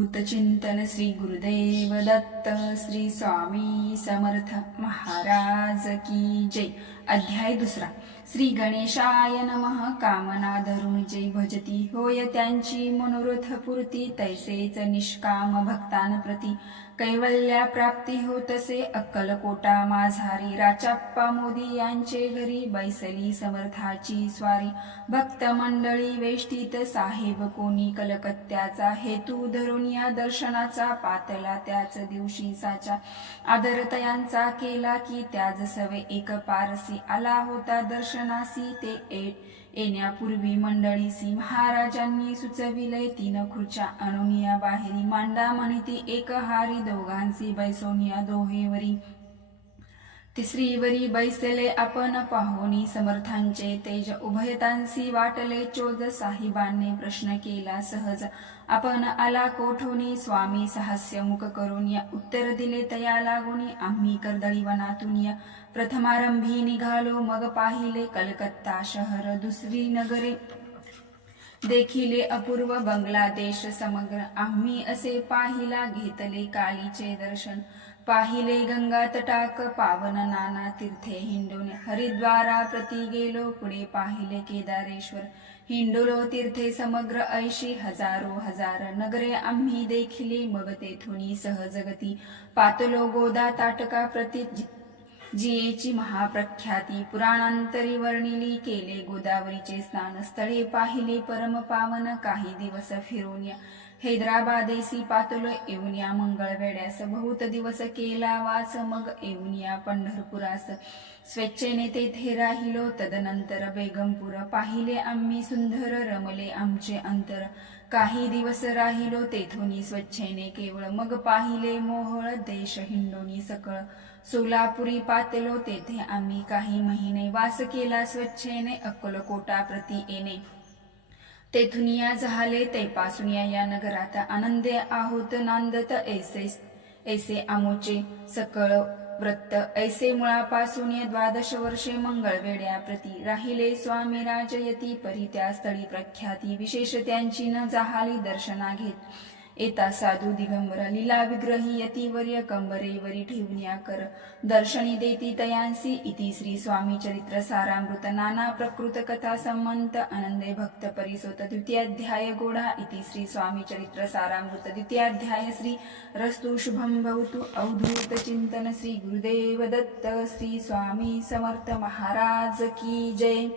अवधूत चिंतन श्री गुरुदेव दत्त श्री स्वामी समर्थ महाराज की जय। अध्याय दुसरा। श्री गणेशाय नमः। कामना धरून जे भजती होय त्यांची मनोरथ पूर्ती, तैसेच निष्काम भक्तांप्रती कैवल्या प्राप्ती होतसे। अक्कलकोटा माझारी राचाप्पा मोदी यांचे घरी, बैसली समर्थाची स्वारी भक्त मंडळी वेष्टीत। साहेब कोणी कलकत्त्याचा हेतू धरून या दर्शनाचा, पातला त्याच दिवशी साचा आदर तयांचा केला की त्याज सवे एक पारसी आला होता दर्शनासी। ते येण्यापूर्वी मंडळीसी महाराजांनी सुचविले, 3 खुर्च्या आणूनिया बाहेरी मांडा म्हणती एक हारी, दोघांसी बैसोनिया दोहेवरी तिसरीवरी बैसले आपण पाहोनी समर्थांचे तेज उभयतांसी वाटले चोज। साहिबांनी प्रश्न केला सहज, आपण आला कोठोनी? स्वामी साहस्यमुख करून या उत्तर दिले तया लागुनी, आम्ही कर्दळी वनातून या प्रथमारंभी निघालो, मग पाहिले कलकत्ता शहर दुसरी नगरे देखिले अपूर्व बांगलादेश समग्र। आम्ही असे पाहिला घेतले कालीचे दर्शन, पाहिले गंगा तटाक पावन नाना तीर्थे हिंडून हरिद्वारा प्रति गेलो। पुढे पाहिले केदारेश्वर हिंडोलो तीर्थे समग्र, 80 हजारो हजार नगरे आम्ही देखिले। मग तेथुनी सहजगती पातलो गोदा ताटका प्रति, जियेची महाप्रख्याती पुराणांतरी वर्णिली। केले गोदावरीचे स्नान स्थळे पाहिले परम पावन, काही दिवस फिरून या हैदराबादेसी पातलो। येऊन या मंगळवेड्यास बहुत दिवस केला वास, मग येऊन या पंढरपुरास स्वेच्छेने तेथे राहिलो। तदनंतर बेगमपूर पाहिले आम्ही सुंदर, रमले आमचे अंतर, काही दिवस राहिलो तेथुनी स्वच्छेने केवळ। मग पाहिले मोहोळ देश हिंडोनी सकळ, सोलापुरी पातलो तेथे आम्ही काही महिने वास केला स्वच्छेने। अक्कलकोटा प्रति येणे तेथुनिया झाले, तैपासून या नगरात आनंदे आहोत नांदत। ऐसे आमोचे सकळ व्रत, ऐसे मुळापासून 12 वर्षे मंगळवेड्या प्रति राहिले स्वामी राजयती। परी त्या स्थळी प्रख्याती विशेष त्यांची न जाहाली, दर्शना घेत येता साधू दिगंबर लीला विग्रही यतीवर्य कंबरेवरी ठेवून कर दर्शनी देती तयांसी। इति श्री स्वामी चरित्र सारामृत नाना प्रकृत कथा संमंत आनंदे भक्त परिसोत द्वितीयाध्याय गोडा। इति श्री स्वामी चरित्र सारामृत द्वितीयाध्याय। श्री रस्तु शुभम भवतु। अवधूत चिंतन श्री गुरुदेव दत्त श्री स्वामी समर्थ महाराज की जय।